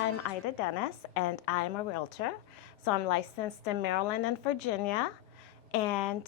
I'm Ida Dennis, and I'm a realtor. So I'm licensed in Maryland and Virginia. And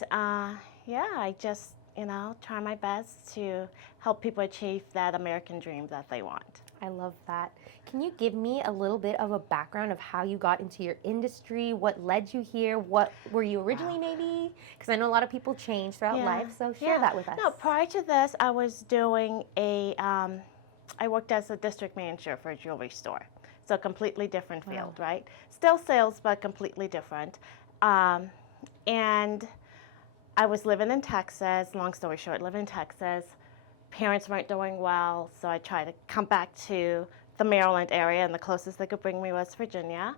yeah, I just, try my best to help people achieve that American dream that they want. I love that. Can you give me a little bit of a background of how you got into your industry? What led you here? What were you originally maybe? Because I know a lot of people change throughout life, so share that with us. No, prior to this, I was doing I worked as a district manager for a jewelry store. So completely different field, right? Still sales, but completely different. And I was living in Texas, long story short, living in Texas. Parents weren't doing well, so I tried to come back to the Maryland area, and the closest they could bring me was Virginia.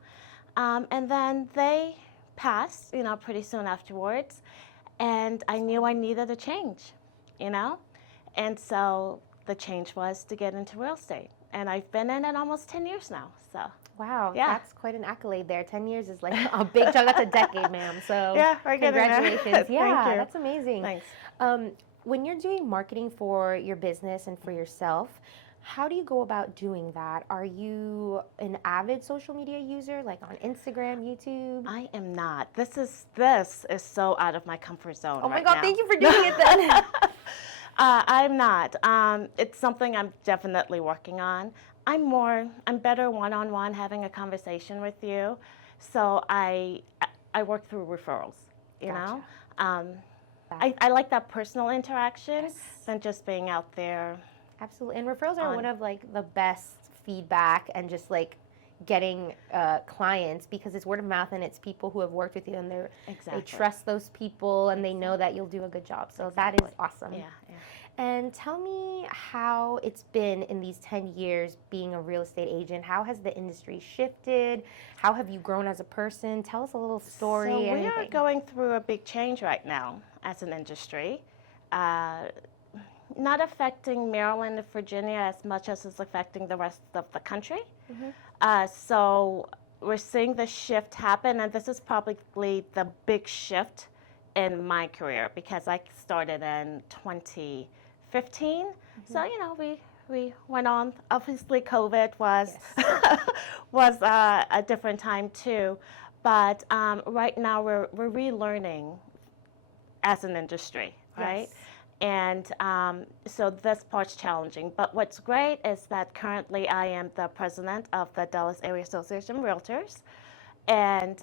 And then they passed, pretty soon afterwards, and I knew I needed a change, And so the change was to get into real estate, and I've been in it almost 10 years now, so. Wow, that's quite an accolade there. 10 years is like a big chunk. That's a decade, ma'am. So yeah, we're congratulations. Thank you. That's amazing. Thanks. When you're doing marketing for your business and for yourself, how do you go about doing that? Are you an avid social media user, like on Instagram, YouTube? I am not. This is so out of my comfort zone. Oh my God, thank you for doing it then. I'm not. It's something I'm definitely working on. I'm better one-on-one having a conversation with you. So I work through referrals, you know? I like that personal interaction than just being out there. Absolutely. And referrals are one of like the best feedback and just like getting clients, because it's word of mouth and it's people who have worked with you and they trust those people and they know that you'll do a good job. So that is awesome. Yeah. And tell me how it's been in these 10 years being a real estate agent. How has the industry shifted? How have you grown as a person? Tell us a little story. So we are going through a big change right now as an industry. Not affecting Maryland and Virginia as much as it's affecting the rest of the country. So we're seeing the shift happen, and this is probably the big shift in my career because I started in 2015. So, we went on. Obviously, COVID was was a different time too. But right now we're relearning as an industry, right? And so this part's challenging. But what's great is that currently I am the president of the Dallas Area Association of Realtors. And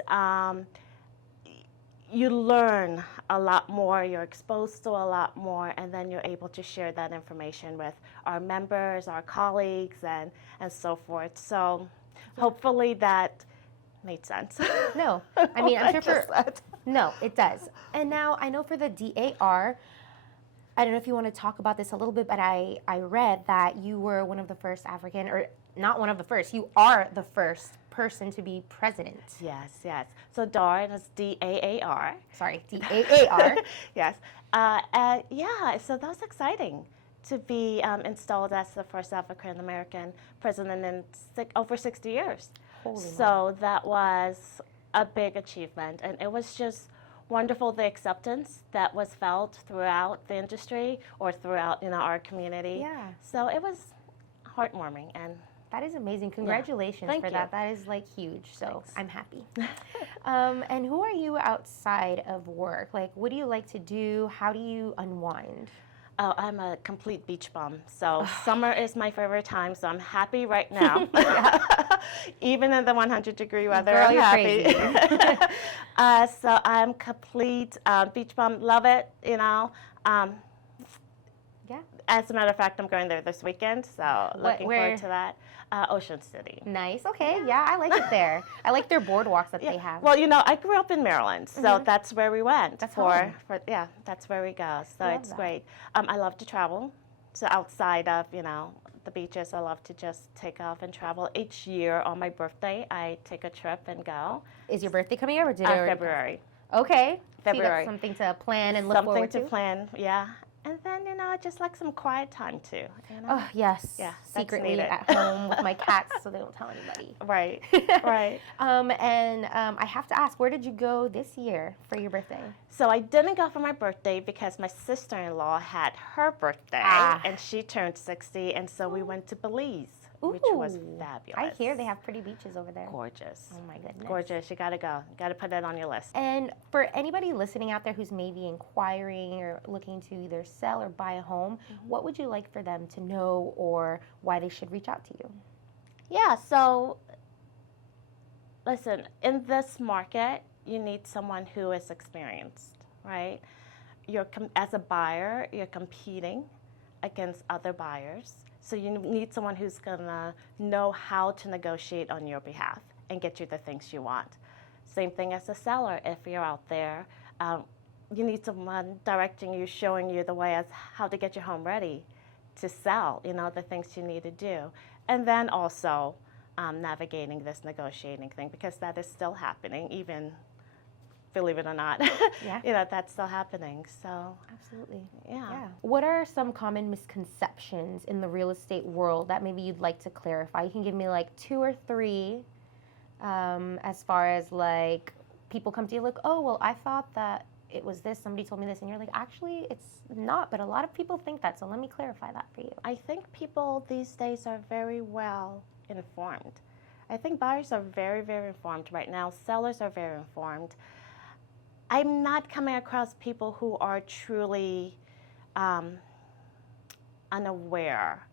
you learn a lot more, you're exposed to a lot more, and then you're able to share that information with our members, our colleagues, and so forth. So hopefully that made sense. No, I mean, I'm sure no, it does. And now I know for the DAR, I don't know if you want to talk about this a little bit, but I read that you were one of the first African, or not one of the first, you are the first person to be president. Yes. So DAR is DAAR. Sorry, DAAR. Yes. So that was exciting to be installed as the first African American president in over 60 years. So that was a big achievement, and it was just wonderful, the acceptance that was felt throughout the industry or throughout our community. Yeah. So it was heartwarming, and that is amazing. Congratulations for that. That is like huge. So I'm happy. And who are you outside of work? Like, what do you like to do? How do you unwind? Oh, I'm a complete beach bum. So summer is my favorite time. So I'm happy right now. Even in the 100-degree weather, Girl, I'm happy. Crazy. So I'm complete beach bum. Love it. As a matter of fact, I'm going there this weekend. So looking forward to that. Ocean City. Nice. Okay. Yeah, I like it there. I like their boardwalks that they have. Well, I grew up in Maryland, so that's where we went. That's that's where we go. So it's great. I love to travel. So outside of, the beaches, I love to just take off and travel. Each year on my birthday, I take a trip and go. Is your birthday coming up, or did it already February. Okay. February. So you got something to plan and look forward to? Something to plan, yeah. And then, I just like some quiet time too. Oh, yes. Yeah, secretly at home with my cats so they don't tell anybody. Right. And I have to ask, where did you go this year for your birthday? So I didn't go for my birthday because my sister-in-law had her birthday and she turned 60, and so we went to Belize. which was fabulous. I hear they have pretty beaches over there. Gorgeous. Oh my goodness. Gorgeous. You gotta go. You gotta put it on your list. And for anybody listening out there who's maybe inquiring or looking to either sell or buy a home, what would you like for them to know or why they should reach out to you? Yeah, so listen, in this market, you need someone who is experienced, right? As a buyer, you're competing against other buyers. So you need someone who's gonna know how to negotiate on your behalf and get you the things you want. Same thing as a seller. If you're out there, you need someone directing you, showing you the way as how to get your home ready to sell, the things you need to do. And then also navigating this negotiating thing, because that is still happening, even, believe it or not, that's still happening. So absolutely. Yeah. What are some common misconceptions in the real estate world that maybe you'd like to clarify? You can give me like 2 or 3 as far as like people come to you like, oh, well, I thought that it was this, somebody told me this, and you're like, actually, it's not, but a lot of people think that, so let me clarify that for you. I think people these days are very well informed. I think buyers are very, very informed right now. Sellers are very informed. I'm not coming across people who are truly unaware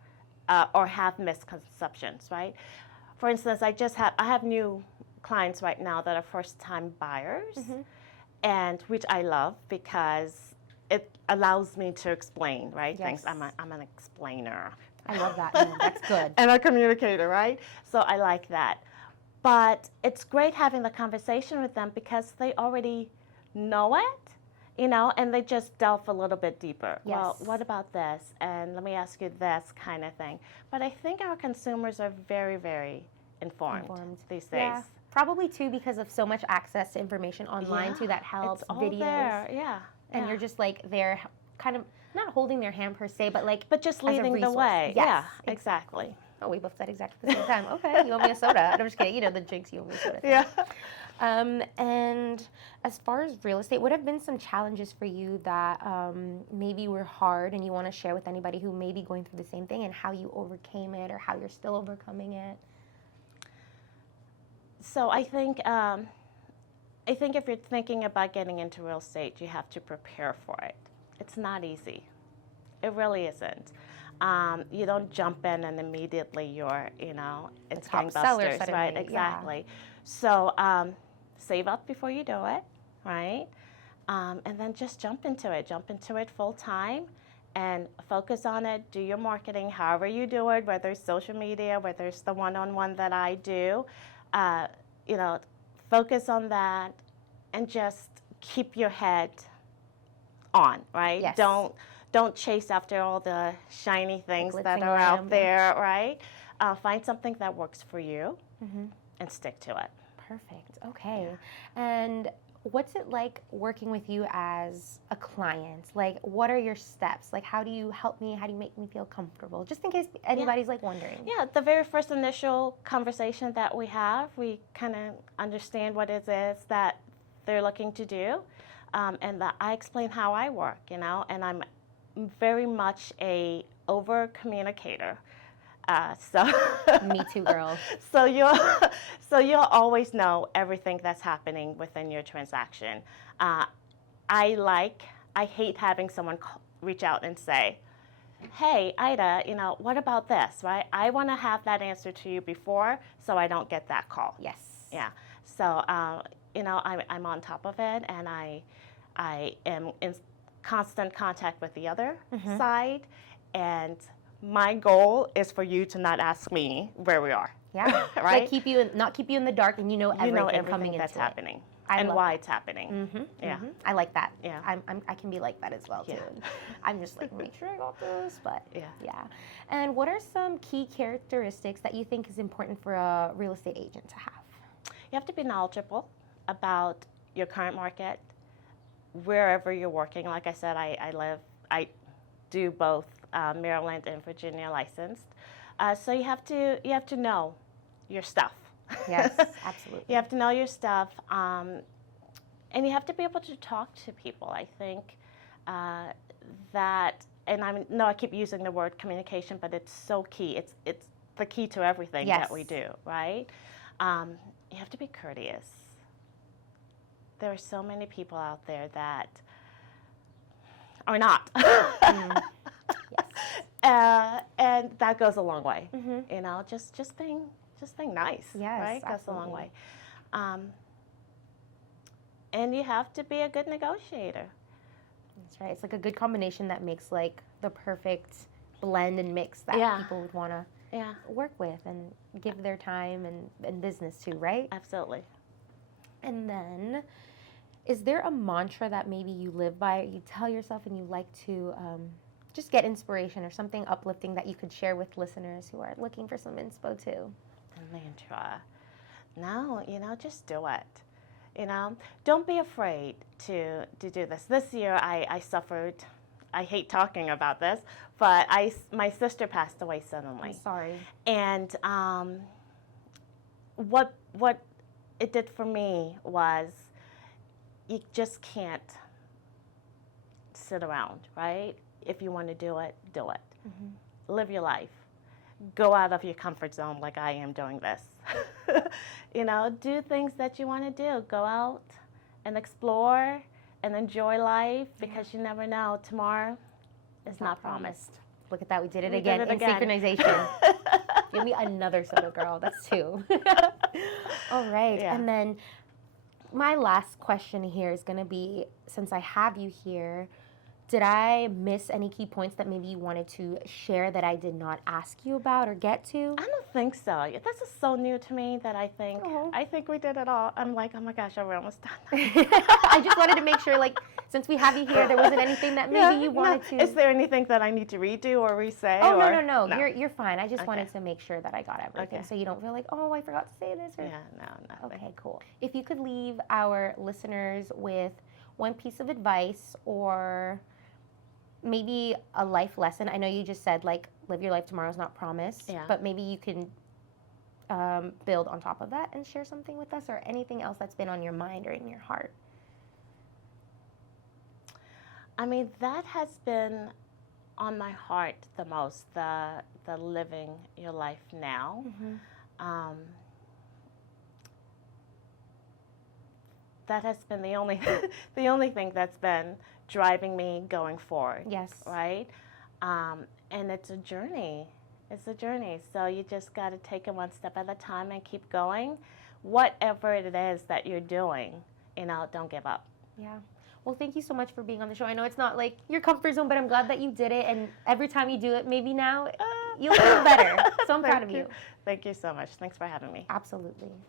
or have misconceptions, right? For instance, I have new clients right now that are first-time buyers, and which I love because it allows me to explain, right? Yes. Things. I'm an explainer. I love that. No, that's good. And a communicator, right? So I like that. But it's great having the conversation with them because they already know it, and they just delve a little bit deeper. Yes. Well, what about this? And let me ask you this kind of thing. But I think our consumers are very, very informed these days. Yeah. Probably too because of so much access to information online too that helps, it's all videos. there. Yeah. And you're just like they're kind of not holding their hand per se, but just leading the way. Yes, yeah, exactly. Oh, we both said exactly the same time. Okay, you owe me a soda. No, I'm just kidding. The drinks you owe me a soda. Yeah. And as far as real estate, what have been some challenges for you that maybe were hard and you want to share with anybody who may be going through the same thing and how you overcame it or how you're still overcoming it? So I think if you're thinking about getting into real estate, you have to prepare for it. It's not easy. It really isn't. You don't jump in and immediately you're, it's gangbusters, right? Exactly. Yeah. So save up before you do it, right? And then just jump into it. Jump into it full time and focus on it. Do your marketing however you do it, whether it's social media, whether it's the one-on-one that I do. Focus on that and just keep your head on, right? Yes. Don't chase after all the shiny things that are out there, right? Find something that works for you and stick to it. Perfect. Okay. And what's it like working with you as a client? Like, what are your steps? Like, how do you help me? How do you make me feel comfortable? Just in case anybody's like wondering. Yeah, the very first initial conversation that we have, we kind of understand what it is that they're looking to do. And I explain how I work, and I'm very much a over communicator. Me too, girl. So you'll always know everything that's happening within your transaction. I hate having someone reach out and say, "Hey, Ida, what about this?" Right? I want to have that answer to you before, so I don't get that call. Yes. Yeah. So I'm on top of it, and I am in constant contact with the other side, and my goal is for you to not ask me where we are. Yeah. Right? Like not keep you in the dark, and everything coming into that's it. happening and why it's happening. Yeah. I like that. Yeah. I can be like that as well too. Yeah. I'm just like, make sure I got this, but yeah. And what are some key characteristics that you think is important for a real estate agent to have? You have to be knowledgeable about your current market, wherever you're working. Like I said, I do both Maryland and Virginia licensed. So you have to know your stuff. Yes, absolutely. You have to know your stuff, and you have to be able to talk to people. I think that, and I keep using the word communication, but it's so key. It's the key to everything Yes. that we do, right? You have to be courteous. There are so many people out there that are not. Yes. And that goes a long way. Mm-hmm. You know, just being nice, Yes, right? Goes a long absolutely. way. And you have to be a good negotiator. That's right. It's like a good combination that makes like the perfect blend and mix that Yeah. people would want to Yeah, work with and give their time and business to, right? absolutely. And then, is there a mantra that maybe you live by, or you tell yourself and you like to just get inspiration or something uplifting that you could share with listeners who are looking for some inspo too? A mantra. No, you know, just do it. You know, don't be afraid to do this. This year I suffered, I hate talking about this, but my sister passed away suddenly. I'm sorry. And what it did for me was you just can't sit around, right? If you want to do it, do it. Mm-hmm. Live your life. Go out of your comfort zone like I am doing this. You know, do things that you want to do. Go out and explore and enjoy life because you never know. Tomorrow is not promised. Look at that. We did it We again did it in again. synchronization. Give me another soda, girl. That's two. All right. Yeah. And then my last question here is going to be, since I have you here, did I miss any key points that maybe you wanted to share that I did not ask you about or get to? I don't think so. This is so new to me that I think we did it all. I'm like, oh my gosh, we're almost done. I just wanted to make sure, like, since we have you here, there wasn't anything that maybe you wanted to. Is there anything that I need to redo or re-say? Oh, or? no. You're fine. I just wanted to make sure that I got everything, Okay. so you don't feel like, oh, I forgot to say this. Or... Yeah, no, nothing. Okay, cool. If you could leave our listeners with one piece of advice or maybe a life lesson. I know you just said, like, live your life, tomorrow's not promised. Yeah. But maybe you can build on top of that and share something with us, or anything else that's been on your mind or in your heart. I mean, that has been on my heart the most, the living your life now. Mm-hmm. That has been the only thing that's been driving me going forward. Yes. Right? And it's a journey. It's a journey. So you just got to take it one step at a time and keep going. Whatever it is that you're doing, you know, don't give up. Yeah. Well, thank you so much for being on the show. I know it's not like your comfort zone, but I'm glad that you did it. And every time you do it, maybe now you'll feel better. So I'm proud of you. Thank you so much. Thanks for having me. Absolutely.